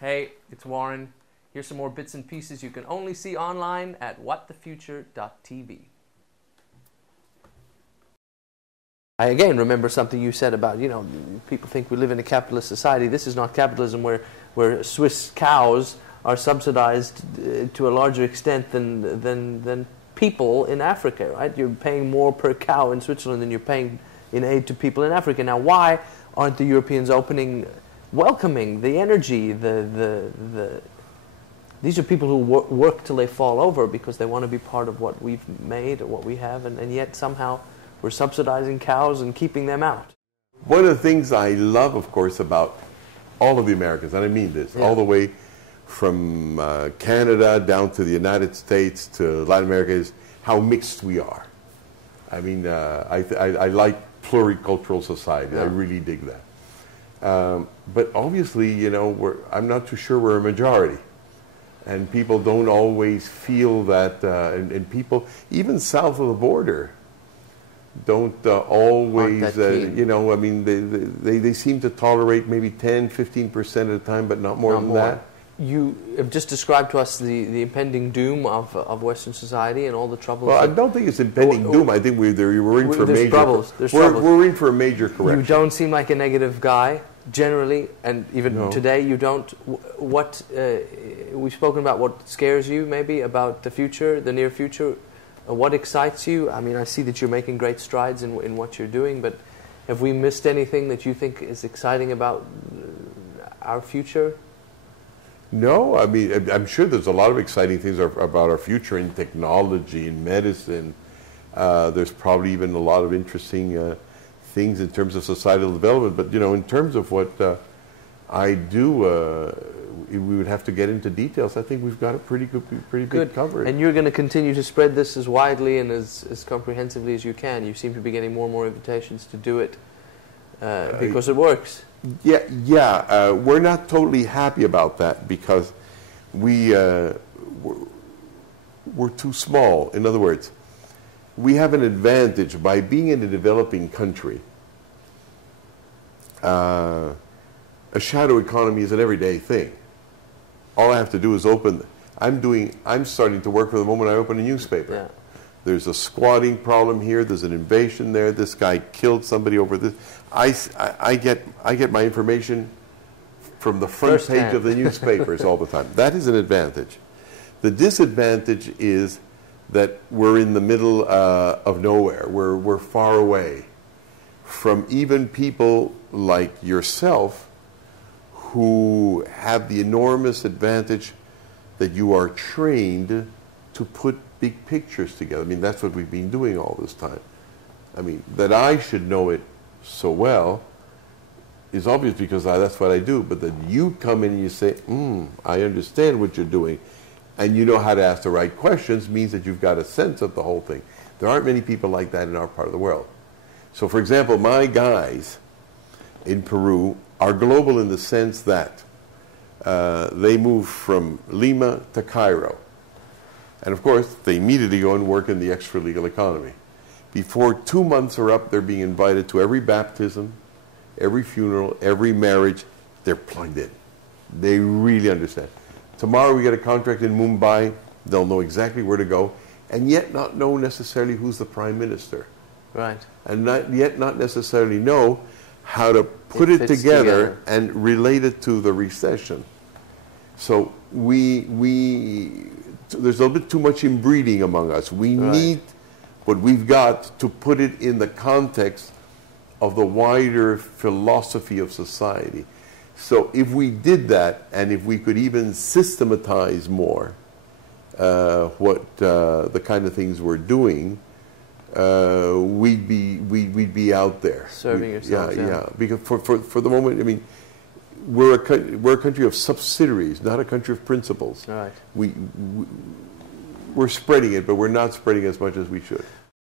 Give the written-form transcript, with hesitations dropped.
Hey, it's Warren. Here's some more bits and pieces you can only see online at whatthefuture.tv. I again remember something you said about, people think we live in a capitalist society. This is not capitalism where Swiss cows are subsidized to a larger extent than people in Africa, right? You're paying more per cow in Switzerland than you're paying in aid to people in Africa. Now, why aren't the Europeans welcoming the energy, these are people who work till they fall over because they want to be part of what we've made or what we have, and yet somehow we're subsidizing cows and keeping them out. One of the things I love, of course, about all of the Americans, and I mean this, all the way from Canada down to the United States to Latin America, is how mixed we are. I mean, I like pluricultural society. I really dig that. But obviously, I'm not too sure we're a majority. And people don't always feel that, and people, even south of the border, don't always, I mean, they seem to tolerate maybe 10, 15% at a time, but not more than that. You have just described to us the impending doom of Western society and all the troubles. Well, I don't think it's impending doom. I think we're in for a major... troubles. We're in for a major correction. You don't seem like a negative guy, generally, and even today you don't. We've spoken about what scares you, maybe, about the future, the near future. What excites you? I mean, I see that you're making great strides in what you're doing, but have we missed anything that you think is exciting about our future? No, I mean, I'm sure there's a lot of exciting things about our future in technology, in medicine. There's probably even a lot of interesting things in terms of societal development. But, in terms of what I do, we would have to get into details. I think we've got a pretty good coverage. And you're going to continue to spread this as widely and as comprehensively as you can. You seem to be getting more and more invitations to do it because it works. Yeah. We're not totally happy about that because we're too small. In other words, we have an advantage by being in a developing country. A shadow economy is an everyday thing. All I have to do is open. I'm starting to work from the moment I open a newspaper. Yeah. There's a squatting problem here. There's an invasion there. This guy killed somebody over this. I get my information from the front page of the newspapers all the time. That is an advantage. The disadvantage is that we're in the middle of nowhere. We're far away from even people like yourself who have the enormous advantage that you are trained to put big pictures together. I mean, that's what we've been doing all this time. I mean, that I should know it so well is obvious because that's what I do, but that you come in and you say, I understand what you're doing, and you know how to ask the right questions means that you've got a sense of the whole thing. There aren't many people like that in our part of the world. So, for example, my guys in Peru are global in the sense that they move from Lima to Cairo. And of course, they immediately go and work in the extra-legal economy. Before 2 months are up, they're being invited to every baptism, every funeral, every marriage. They're plugged in. They really understand. Tomorrow we get a contract in Mumbai. They'll know exactly where to go, and yet not know necessarily who's the prime minister. Right. And not necessarily know how to put it together and relate it to the recession. So there's a little bit too much inbreeding among us. We need what we've got to put it in the context of the wider philosophy of society. So if we did that, and if we could even systematize more what the kind of things we're doing, we'd be out there. Serving yourselves. Yeah. Because for the moment, I mean, we're a country of subsidiaries, not a country of principles. Right. We're spreading it, but we're not spreading as much as we should.